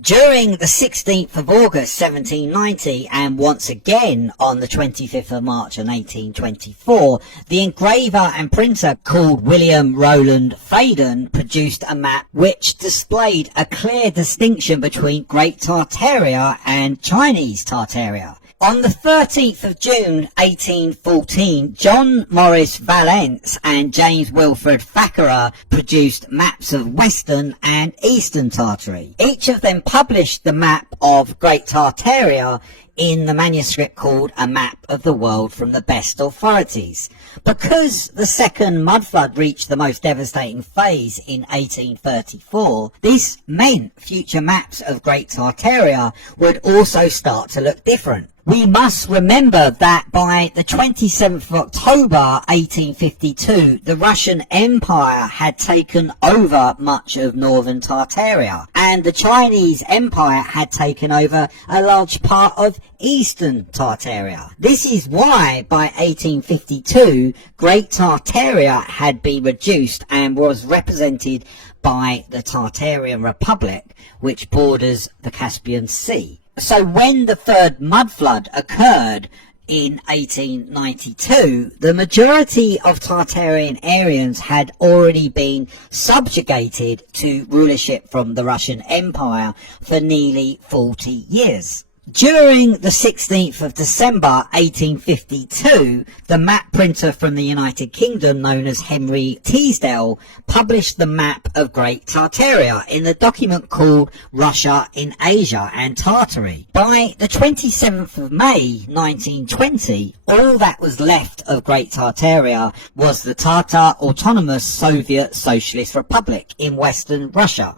During the 16th of August 1790 and once again on the 25th of March in 1824, the engraver and printer called William Rowland Faden produced a map which displayed a clear distinction between Great Tartaria and Chinese Tartaria. On the 13th of June 1814, John Morris Valence and James Wilfred Thackeray produced maps of Western and Eastern Tartary. Each of them published the map of Great Tartaria in the manuscript called A Map of the World from the Best Authorities. Because the second mud flood reached the most devastating phase in 1834, this meant future maps of Great Tartaria would also start to look different. We must remember that by the 27th of October 1852, the Russian Empire had taken over much of northern Tartaria, and the Chinese Empire had taken over a large part of eastern Tartaria. This is why by 1852, Great Tartaria had been reduced and was represented by the Tartarian Republic, which borders the Caspian Sea. So when the third mud flood occurred in 1892, the majority of Tartarian Aryans had already been subjugated to rulership from the Russian Empire for nearly 40 years. During the 16th of December 1852, the map printer from the United Kingdom known as Henry Teasdale published the map of Great Tartaria in the document called Russia in Asia and Tartary. By the 27th of May 1920, all that was left of Great Tartaria was the Tatar Autonomous Soviet Socialist Republic in Western Russia.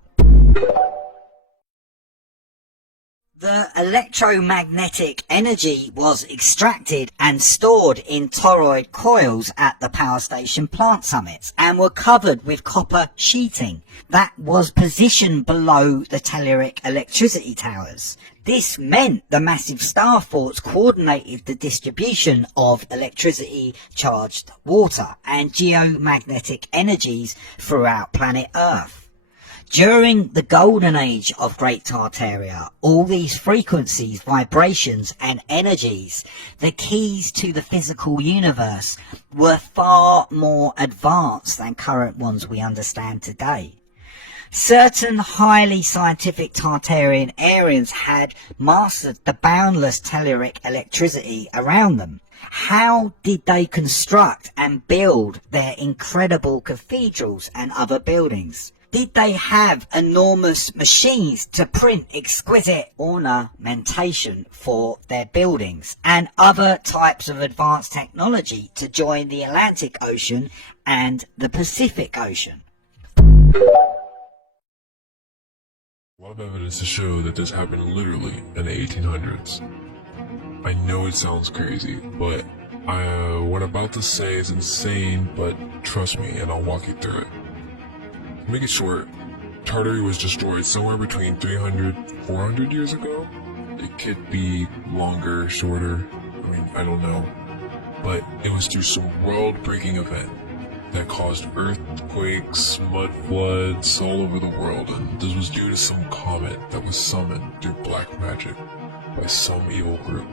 The electromagnetic energy was extracted and stored in toroid coils at the power station plant summits and were covered with copper sheeting that was positioned below the telluric electricity towers. This meant the massive star forts coordinated the distribution of electricity-charged water and geomagnetic energies throughout planet Earth. During the golden age of Great Tartaria, all these frequencies, vibrations and energies, the keys to the physical universe, were far more advanced than current ones we understand today. Certain highly scientific Tartarian Aryans had mastered the boundless telluric electricity around them. How did they construct and build their incredible cathedrals and other buildings? Did they have enormous machines to print exquisite ornamentation for their buildings and other types of advanced technology to join the Atlantic Ocean and the Pacific Ocean? A lot of evidence to show that this happened literally in the 1800s. I know it sounds crazy, but what I'm about to say is insane, but trust me and I'll walk you through it. To make it short, Tartary was destroyed somewhere between 300, 400 years ago. It could be longer, shorter, I don't know. But it was through some world-breaking event that caused earthquakes, mud floods all over the world, and this was due to some comet that was summoned through black magic by some evil group.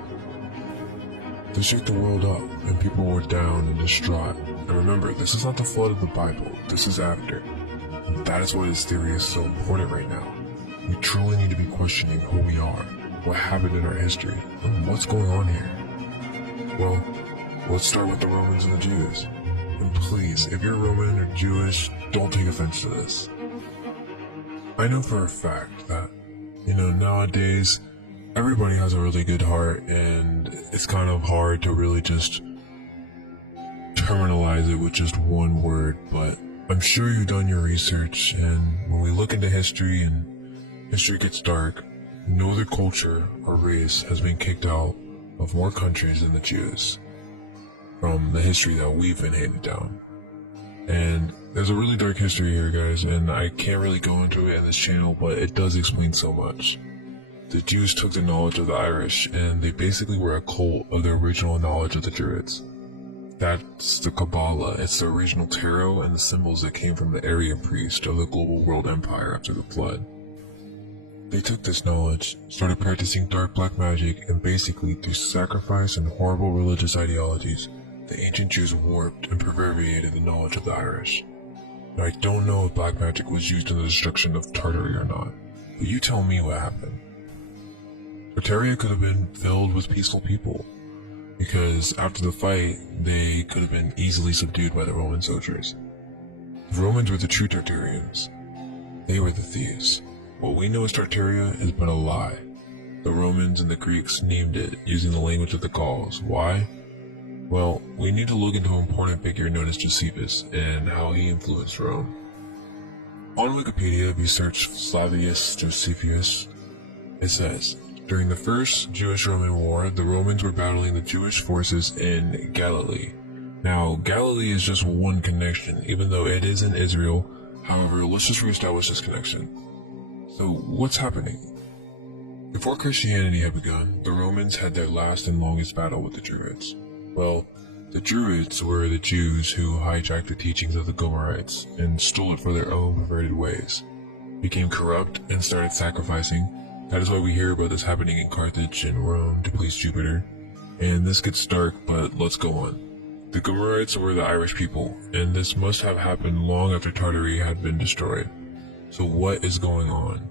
They shook the world up, and people were down and distraught. And remember, this is not the flood of the Bible, this is after. And that is why this theory is so important right now. We truly need to be questioning who we are, what happened in our history, and what's going on here. Well, let's start with the Romans and the Jews. And please, if you're Roman or Jewish, don't take offense to this. I know for a fact that, nowadays, everybody has a really good heart, and it's kind of hard to really just terminalize it with just one word, but I'm sure you've done your research, and when we look into history and history gets dark, no other culture or race has been kicked out of more countries than the Jews from the history that we've been handed down. And there's a really dark history here, guys, and I can't really go into it in this channel, but it does explain so much. The Jews took the knowledge of the Irish, and they basically were a cult of the original knowledge of the Druids. That's the Kabbalah. It's the original tarot and the symbols that came from the Aryan priest of the global world empire after the flood. They took this knowledge, started practicing dark black magic, and basically through sacrifice and horrible religious ideologies, the ancient Jews warped and perverted the knowledge of the Irish. Now I don't know if black magic was used in the destruction of Tartary or not, but you tell me what happened. Tartary could have been filled with peaceful people, because after the fight, they could have been easily subdued by the Roman soldiers. The Romans were the true Tartarians. They were the thieves. What we know as Tartaria is but a lie. The Romans and the Greeks named it using the language of the Gauls. Why? Well, we need to look into an important figure known as Josephus and how he influenced Rome. On Wikipedia, if you search Flavius Josephus, it says, during the First Jewish-Roman War, the Romans were battling the Jewish forces in Galilee. Now, Galilee is just one connection, even though it is in Israel. However, let's just reestablish this connection. So, what's happening? Before Christianity had begun, the Romans had their last and longest battle with the Druids. Well, the Druids were the Jews who hijacked the teachings of the Gomerites and stole it for their own perverted ways, became corrupt, and started sacrificing. That is why we hear about this happening in Carthage and Rome to please Jupiter. And this gets dark, but let's go on. The Gomerites were the Irish people, and this must have happened long after Tartary had been destroyed. So what is going on?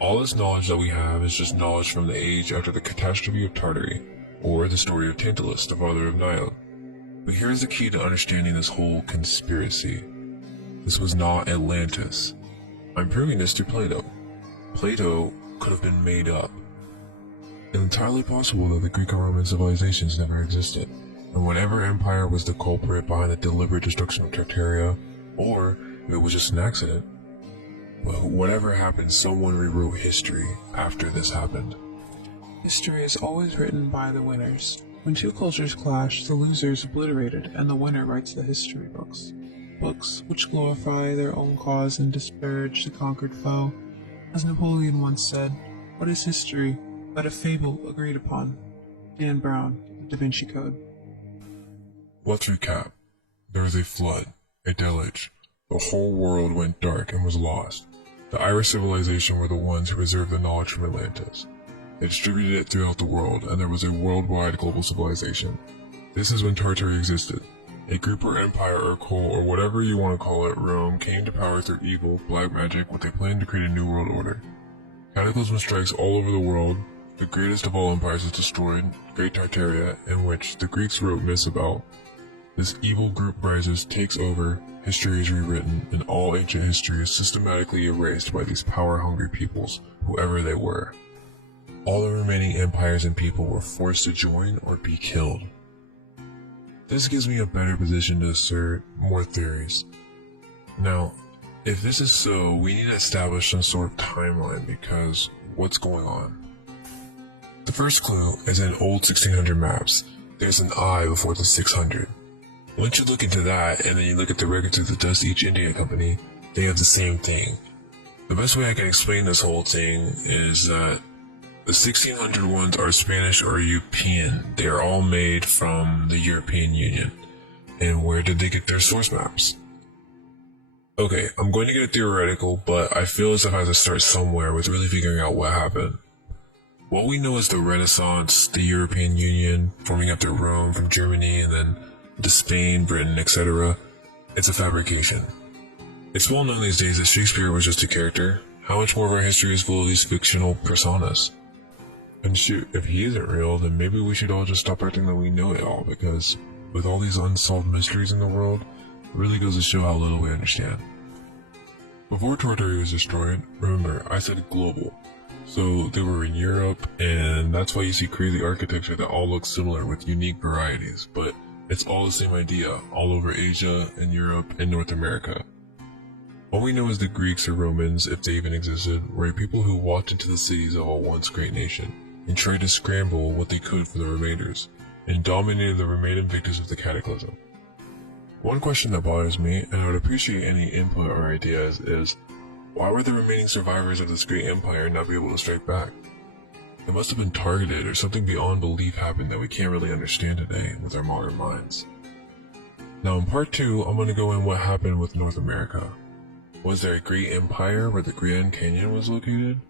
All this knowledge that we have is just knowledge from the age after the catastrophe of Tartary, or the story of Tantalus, the father of Nile. But here's the key to understanding this whole conspiracy. This was not Atlantis. I'm proving this through Plato. Plato could have been made up. It's entirely possible that the Greek and Roman civilizations never existed, and whatever empire was the culprit behind the deliberate destruction of Tartaria, or if it was just an accident, well, whatever happened, someone rewrote history after this happened. History is always written by the winners. When two cultures clash, the loser is obliterated, and the winner writes the history books. Books which glorify their own cause and disparage the conquered foe. As Napoleon once said, what is history but a fable agreed upon? Dan Brown, The Da Vinci Code. Let's recap. There was a flood, a deluge. The whole world went dark and was lost. The Irish civilization were the ones who preserved the knowledge from Atlantis. They distributed it throughout the world, and there was a worldwide global civilization. This is when Tartary existed. A group or empire or cult or whatever you want to call it, Rome, came to power through evil, black magic, with a plan to create a new world order. Cataclysm strikes all over the world. The greatest of all empires is destroyed, Great Tartaria, in which the Greeks wrote myths about. This evil group rises, takes over, history is rewritten, and all ancient history is systematically erased by these power-hungry peoples, whoever they were. All the remaining empires and people were forced to join or be killed. This gives me a better position to assert more theories. Now, if this is so, we need to establish some sort of timeline because what's going on? The first clue is in old 1600 maps. There's an I before the 600. Once you look into that, and then you look at the records of the Dust East India Company, they have the same thing. The best way I can explain this whole thing is that the 1600 ones are Spanish or European. They are all made from the European Union. And where did they get their source maps? Okay, I'm going to get theoretical, but I feel as if I have to start somewhere with really figuring out what happened. What we know is the Renaissance, the European Union, forming after Rome from Germany, and then to Spain, Britain, etc. It's a fabrication. It's well known these days that Shakespeare was just a character. How much more of our history is full of these fictional personas? And shoot, if he isn't real, then maybe we should all just stop acting like we know it all, because with all these unsolved mysteries in the world, it really goes to show how little we understand. Before Tartary was destroyed, remember, I said global. So they were in Europe, and that's why you see crazy architecture that all looks similar with unique varieties, but it's all the same idea, all over Asia and Europe and North America. All we know is the Greeks or Romans, if they even existed, were a people who walked into the cities of a once great nation, and tried to scramble what they could for the remainders, and dominated the remaining victims of the cataclysm. One question that bothers me, and I would appreciate any input or ideas, is why were the remaining survivors of this great empire not be able to strike back? It must have been targeted, or something beyond belief happened that we can't really understand today with our modern minds. Now in part 2, I'm going to go in what happened with North America. Was there a great empire where the Grand Canyon was located?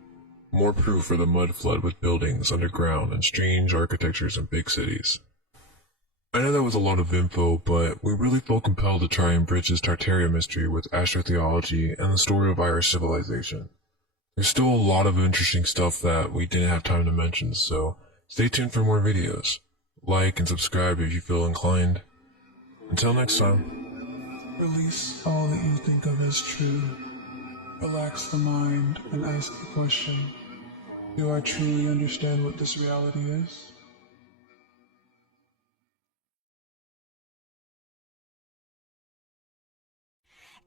More proof for the mud flood with buildings underground and strange architectures in big cities. I know that was a lot of info, but we really felt compelled to try and bridge this Tartary mystery with astrotheology and the story of Irish civilization. There's still a lot of interesting stuff that we didn't have time to mention, so stay tuned for more videos. Like and subscribe if you feel inclined. Until next time. Release all that you think of as true. Relax the mind and ask the question, do I truly understand what this reality is?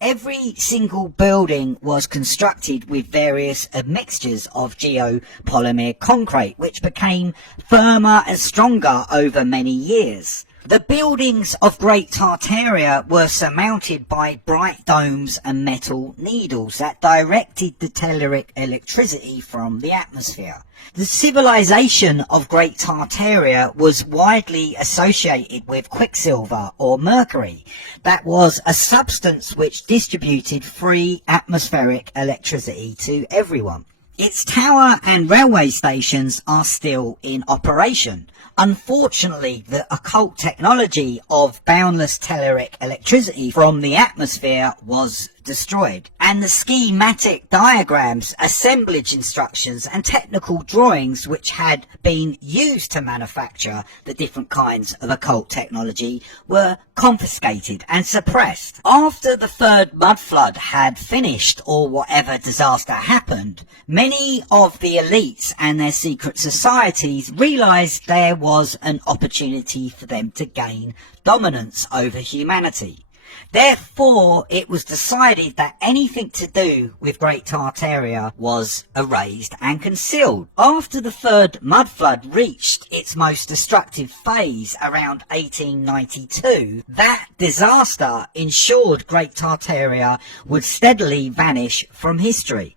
Every single building was constructed with various admixtures of geopolymer concrete, which became firmer and stronger over many years. The buildings of Great Tartaria were surmounted by bright domes and metal needles that directed the telluric electricity from the atmosphere. The civilization of Great Tartaria was widely associated with quicksilver or mercury. That was a substance which distributed free atmospheric electricity to everyone. Its tower and railway stations are still in operation. Unfortunately, the occult technology of boundless telluric electricity from the atmosphere was destroyed, and the schematic diagrams, assemblage instructions and technical drawings which had been used to manufacture the different kinds of occult technology were confiscated and suppressed. After the third mud flood had finished, or whatever disaster happened, many of the elites and their secret societies realized there was an opportunity for them to gain dominance over humanity. Therefore, it was decided that anything to do with Great Tartaria was erased and concealed. After the third mud flood reached its most destructive phase around 1892, that disaster ensured Great Tartaria would steadily vanish from history.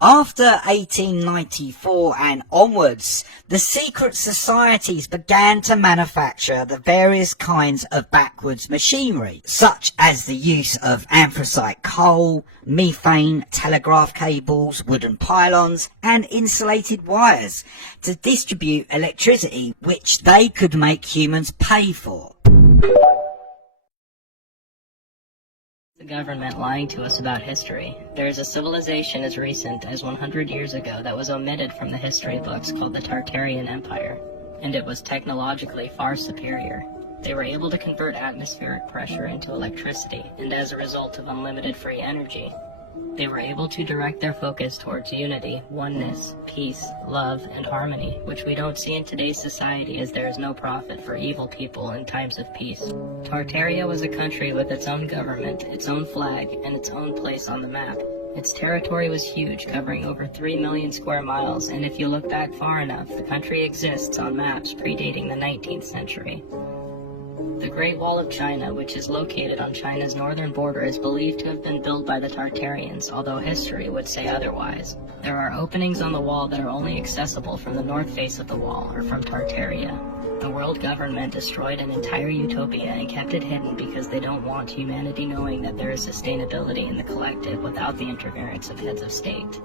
After 1894 and onwards, the secret societies began to manufacture the various kinds of backwards machinery, such as the use of anthracite coal, methane, telegraph cables, wooden pylons, and insulated wires to distribute electricity which they could make humans pay for. The government lying to us about history. There is a civilization as recent as 100 years ago that was omitted from the history books called the Tartarian Empire, and it was technologically far superior. They were able to convert atmospheric pressure into electricity, and as a result of unlimited free energy, they were able to direct their focus towards unity, oneness, peace, love, and harmony, which we don't see in today's society as there is no profit for evil people in times of peace. Tartaria was a country with its own government, its own flag, and its own place on the map. Its territory was huge, covering over 3 million square miles, and if you look back far enough, the country exists on maps predating the 19th century. The Great Wall of China, which is located on China's northern border, is believed to have been built by the Tartarians, although history would say otherwise. There are openings on the wall that are only accessible from the north face of the wall, or from Tartaria. The world government destroyed an entire utopia and kept it hidden because they don't want humanity knowing that there is sustainability in the collective without the interference of heads of state.